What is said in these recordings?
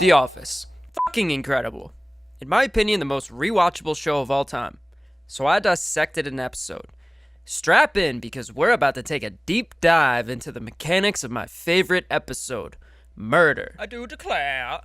The Office. Fucking incredible. In my opinion, the most rewatchable show of all time. So I dissected an episode. Strap in because we're about to take a deep dive into the mechanics of my favorite episode, murder. I do declare.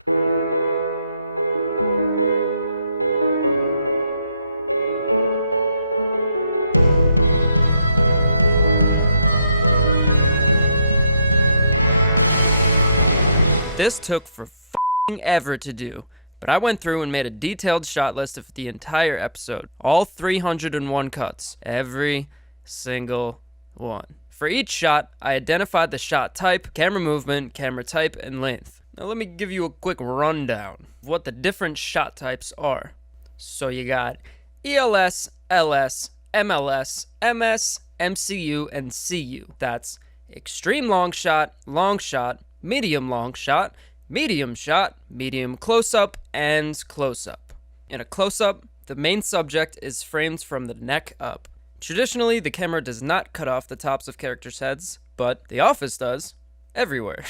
This took for f***ing ever to do, but I went through and made a detailed shot list of the entire episode. All 301 cuts. Every single one. For each shot, I identified the shot type, camera movement, camera type, and length. Now let me give you a quick rundown of what the different shot types are. So you got ELS, LS, MLS, MS, MCU, and CU. That's extreme long shot, medium long shot, medium close-up, and close-up. In a close-up, the main subject is framed from the neck up. Traditionally, the camera does not cut off the tops of characters' heads, but The Office does, everywhere,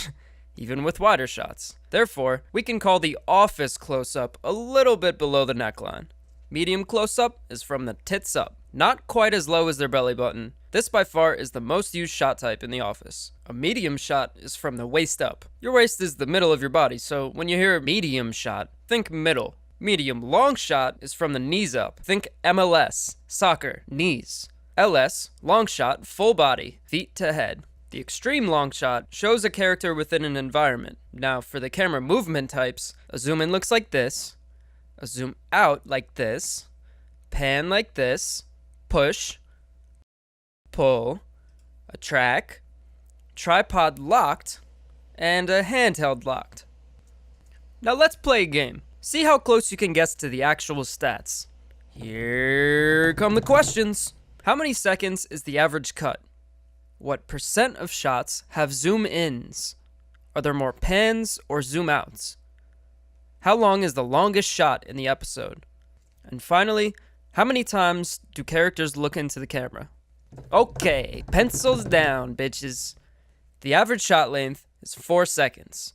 even with wider shots. Therefore, we can call the Office close-up a little bit below the neckline. Medium close-up is from the tits up, not quite as low as their belly button. This by far is the most used shot type in The Office. A medium shot is from the waist up. Your waist is the middle of your body, so when you hear medium shot, think middle. Medium long shot is from the knees up. Think MLS, soccer, knees. LS, long shot, full body, feet to head. The extreme long shot shows a character within an environment. Now, for the camera movement types, a zoom in looks like this, a zoom out like this, pan like this, push, pull, a track, tripod locked, and a handheld locked. Now let's play a game. See how close you can guess to the actual stats. Here come the questions. How many seconds is the average cut? What percent of shots have zoom ins? Are there more pans or zoom outs? How long is the longest shot in the episode? And finally, how many times do characters look into the camera? Okay, pencils down, bitches. The average shot length is 4 seconds.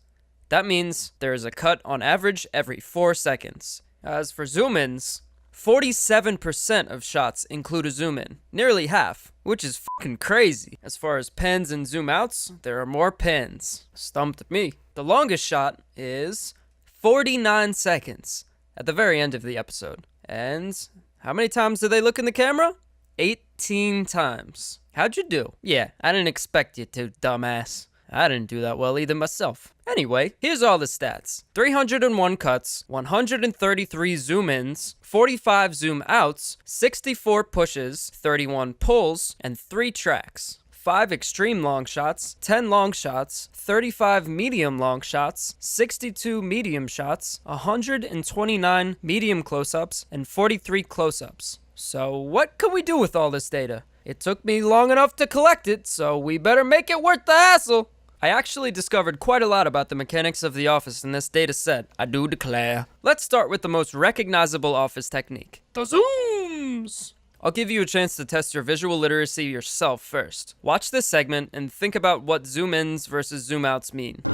That means there is a cut on average every 4 seconds. As for zoom-ins, 47% of shots include a zoom-in. Nearly half, which is fucking crazy. As far as pans and zoom-outs, there are more pans. Stumped me. The longest shot is 49 seconds at the very end of the episode. And how many times do they look in the camera? 18 times. How'd you do? Yeah, I didn't expect you to, dumbass. I didn't do that well either myself. Anyway, here's all the stats. 301 cuts, 133 zoom-ins, 45 zoom-outs, 64 pushes, 31 pulls, and 3 tracks. 5 extreme long shots, 10 long shots, 35 medium long shots, 62 medium shots, 129 medium close-ups, and 43 close-ups. So what can we do with all this data? It took me long enough to collect it, so we better make it worth the hassle. I actually discovered quite a lot about the mechanics of The Office in this data set, I do declare. Let's start with the most recognizable Office technique, the zooms. I'll give you a chance to test your visual literacy yourself first. Watch this segment and think about what zoom-ins versus zoom-outs mean.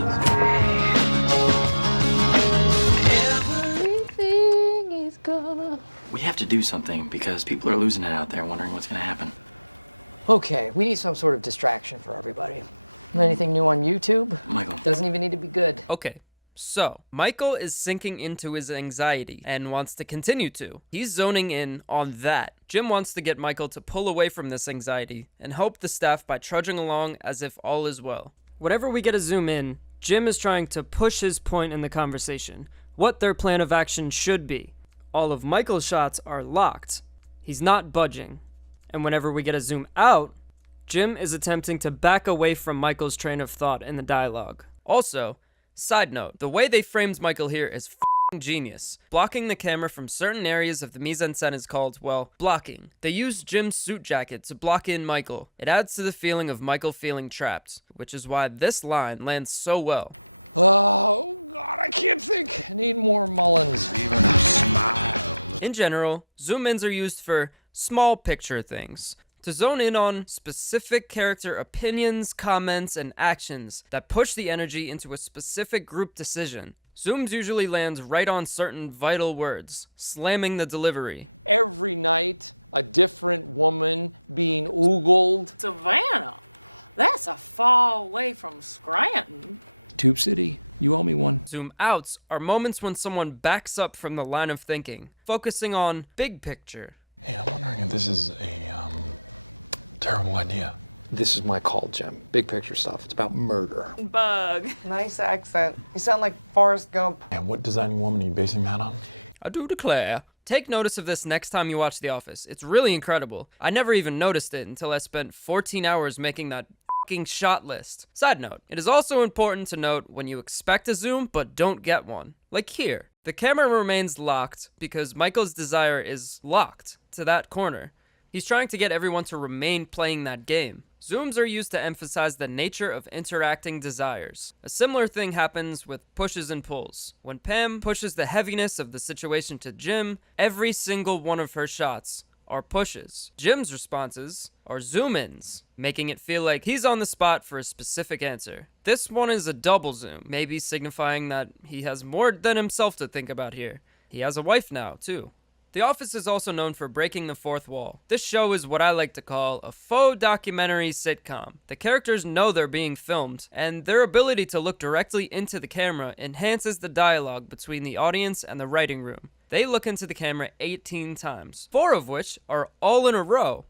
Okay, so Michael is sinking into his anxiety and wants to continue to. He's zoning in on that. Jim wants to get Michael to pull away from this anxiety and help the staff by trudging along as if all is well. Whenever we get a zoom in, Jim is trying to push his point in the conversation, what their plan of action should be. All of Michael's shots are locked. He's not budging. And whenever we get a zoom out, Jim is attempting to back away from Michael's train of thought in the dialogue. Also, side note, the way they framed Michael here is f***ing genius. Blocking the camera from certain areas of the mise-en-scène is called, well, blocking. They used Jim's suit jacket to block in Michael. It adds to the feeling of Michael feeling trapped, which is why this line lands so well. In general, zoom-ins are used for small picture things, to zone in on specific character opinions, comments, and actions that push the energy into a specific group decision. Zooms usually land right on certain vital words, slamming the delivery. Zoom outs are moments when someone backs up from the line of thinking, focusing on big picture. I do declare. Take notice of this next time you watch The Office. It's really incredible. I never even noticed it until I spent 14 hours making that fucking shot list. Side note, it is also important to note when you expect a zoom but don't get one. Like here. The camera remains locked because Michael's desire is locked to that corner. He's trying to get everyone to remain playing that game. Zooms are used to emphasize the nature of interacting desires. A similar thing happens with pushes and pulls. When Pam pushes the heaviness of the situation to Jim, every single one of her shots are pushes. Jim's responses are zoom-ins, making it feel like he's on the spot for a specific answer. This one is a double zoom, maybe signifying that he has more than himself to think about here. He has a wife now, too. The Office is also known for breaking the fourth wall. This show is what I like to call a faux documentary sitcom. The characters know they're being filmed, and their ability to look directly into the camera enhances the dialogue between the audience and the writing room. They look into the camera 18 times, 4 of which are all in a row.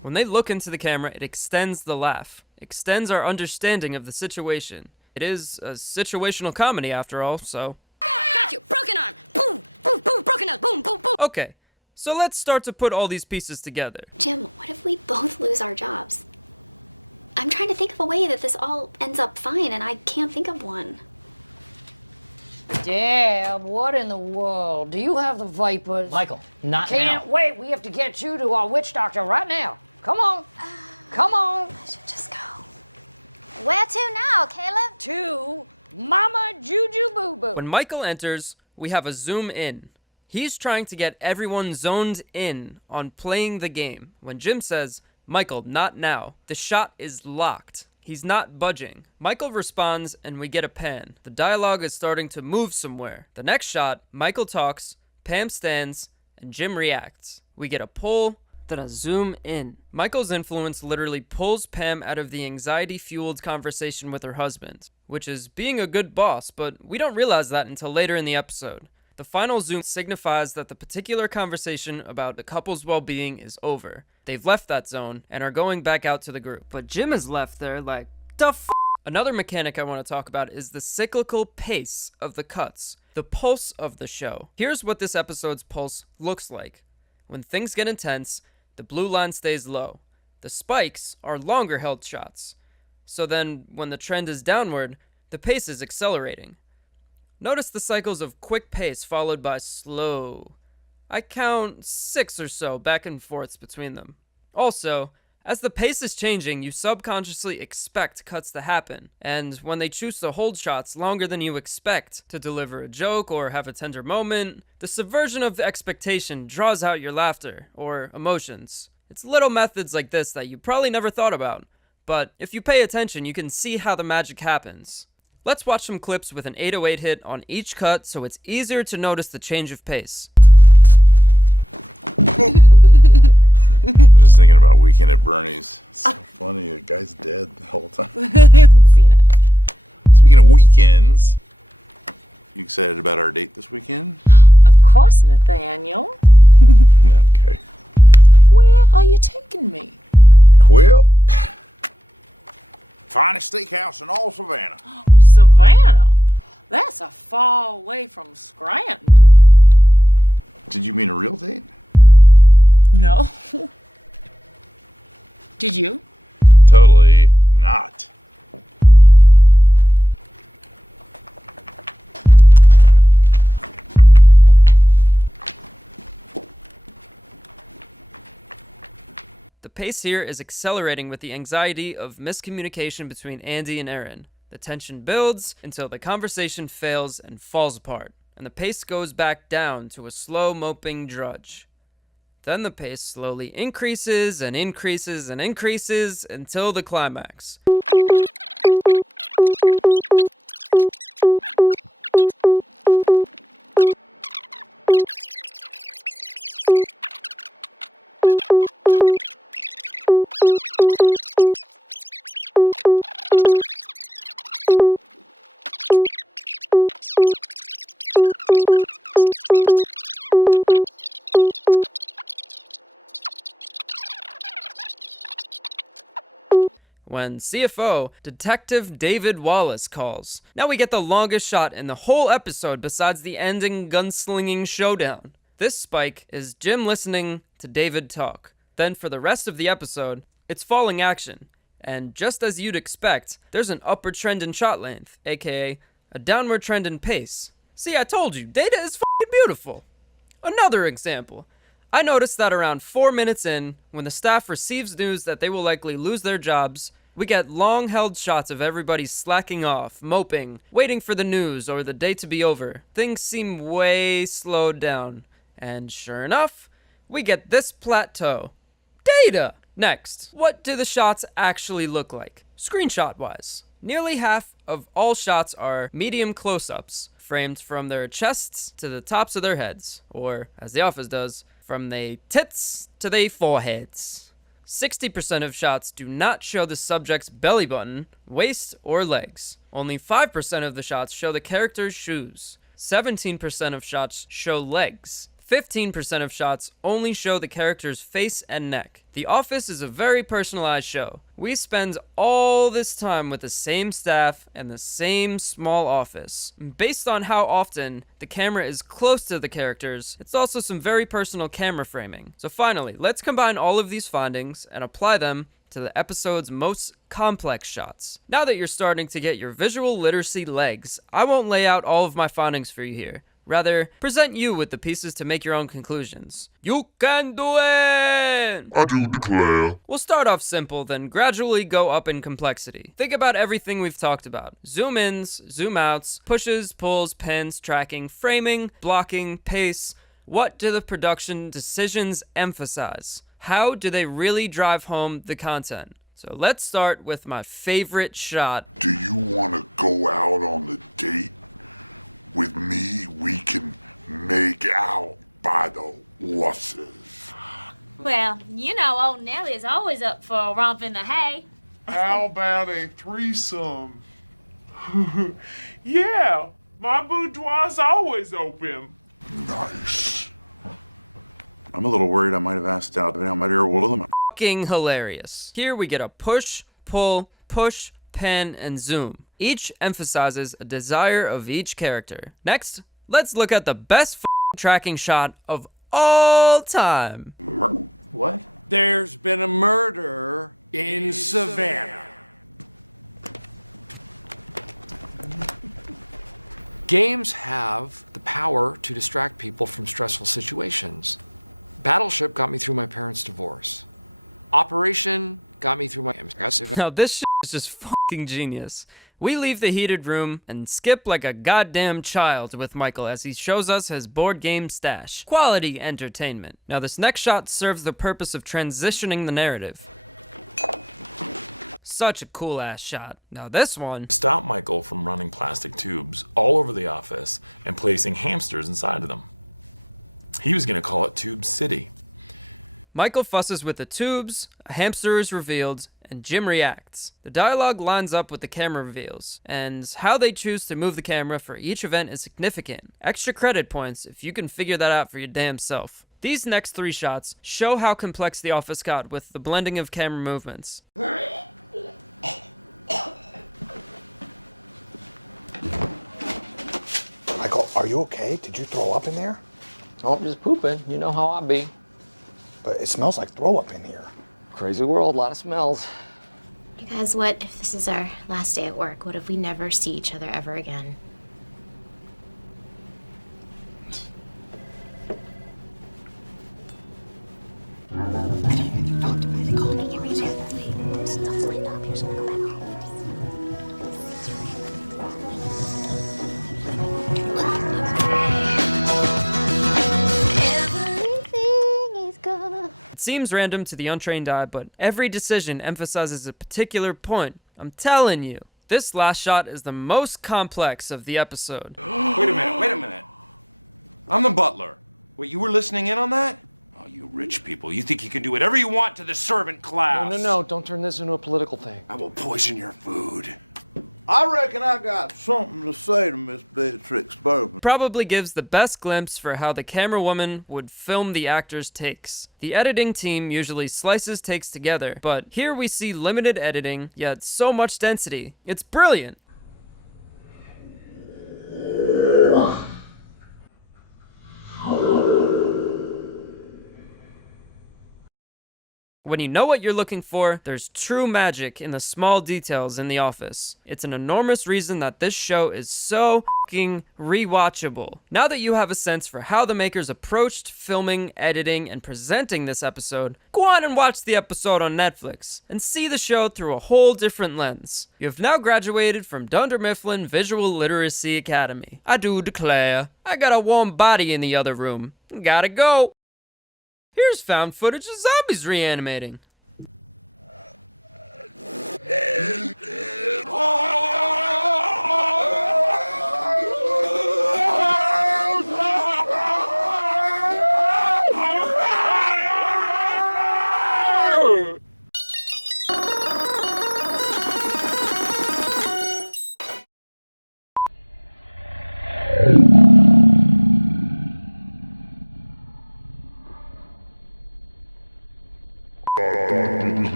When they look into the camera, it extends the laugh, extends our understanding of the situation. It is a situational comedy after all, so. Okay, so let's start to put all these pieces together. When Michael enters, we have a zoom in. He's trying to get everyone zoned in on playing the game. When Jim says, "Michael, not now," the shot is locked. He's not budging. Michael responds and we get a pan. The dialogue is starting to move somewhere. The next shot, Michael talks, Pam stands, and Jim reacts. We get a pull, then a zoom in. Michael's influence literally pulls Pam out of the anxiety-fueled conversation with her husband, which is being a good boss, but we don't realize that until later in the episode. The final zoom signifies that the particular conversation about the couple's well-being is over. They've left that zone and are going back out to the group. But Jim is left there like, the f***? Another mechanic I want to talk about is the cyclical pace of the cuts, the pulse of the show. Here's what this episode's pulse looks like. When things get intense, the blue line stays low. The spikes are longer held shots. So then, when the trend is downward, the pace is accelerating. Notice the cycles of quick pace followed by slow. I count 6 or so back and forths between them. Also, as the pace is changing, you subconsciously expect cuts to happen, and when they choose to hold shots longer than you expect to deliver a joke or have a tender moment, the subversion of the expectation draws out your laughter or emotions. It's little methods like this that you probably never thought about, but if you pay attention, you can see how the magic happens. Let's watch some clips with an 808 hit on each cut so it's easier to notice the change of pace. The pace here is accelerating with the anxiety of miscommunication between Andy and Erin. The tension builds until the conversation fails and falls apart. and the pace goes back down to a slow moping drudge. Then the pace slowly increases and increases and increases until the climax. When CFO, Detective David Wallace, calls. Now we get the longest shot in the whole episode besides the ending gunslinging showdown. This spike is Jim listening to David talk. Then for the rest of the episode, it's falling action. And just as you'd expect, there's an upward trend in shot length, aka a downward trend in pace. See, I told you, Data is f***ing beautiful. Another example. I noticed that around 4 minutes in, when the staff receives news that they will likely lose their jobs, we get long-held shots of everybody slacking off, moping, waiting for the news or the day to be over. Things seem way slowed down. And sure enough, we get this plateau. Data! Next, what do the shots actually look like, screenshot-wise? Nearly half of all shots are medium close-ups, framed from their chests to the tops of their heads, or, as The Office does, from they tits to they foreheads. 60% of shots do not show the subject's belly button, waist, or legs. Only 5% of the shots show the character's shoes. 17% of shots show legs. 15% of shots only show the character's face and neck. The Office is a very personalized show. We spend all this time with the same staff and the same small office. Based on how often the camera is close to the characters, it's also some very personal camera framing. So finally, let's combine all of these findings and apply them to the episode's most complex shots. Now that you're starting to get your visual literacy legs, I won't lay out all of my findings for you here. Rather, present you with the pieces to make your own conclusions. You can do it! I do declare. We'll start off simple, then gradually go up in complexity. Think about everything we've talked about. Zoom ins, zoom outs, pushes, pulls, pins, tracking, framing, blocking, pace. What do the production decisions emphasize? How do they really drive home the content? So let's start with my favorite shot. Fucking hilarious. Here we get a push, pull, push, pan, and zoom. Each emphasizes a desire of each character. Next, let's look at the best tracking shot of all time. Now this shit is just fucking genius. We leave the heated room and skip like a goddamn child with Michael as he shows us his board game stash. Quality entertainment. Now this next shot serves the purpose of transitioning the narrative. Such a cool ass shot. Now this one. Michael fusses with the tubes, a hamster is revealed, and Jim reacts. The dialogue lines up with the camera reveals, and how they choose to move the camera for each event is significant. Extra credit points if you can figure that out for your damn self. These next 3 shots show how complex The Office got with the blending of camera movements. It seems random to the untrained eye, but every decision emphasizes a particular point. I'm telling you. This last shot is the most complex of the episode. Probably gives the best glimpse for how the camera woman would film the actors' takes. The editing team usually slices takes together, but here we see limited editing, yet so much density. It's brilliant! When you know what you're looking for, there's true magic in the small details in The Office. It's an enormous reason that this show is so fucking rewatchable. Now that you have a sense for how the makers approached filming, editing, and presenting this episode, go on and watch the episode on Netflix and see the show through a whole different lens. You have now graduated from Dunder Mifflin Visual Literacy Academy. I do declare, I got a warm body in the other room. Gotta go. Here's found footage of zombies reanimating.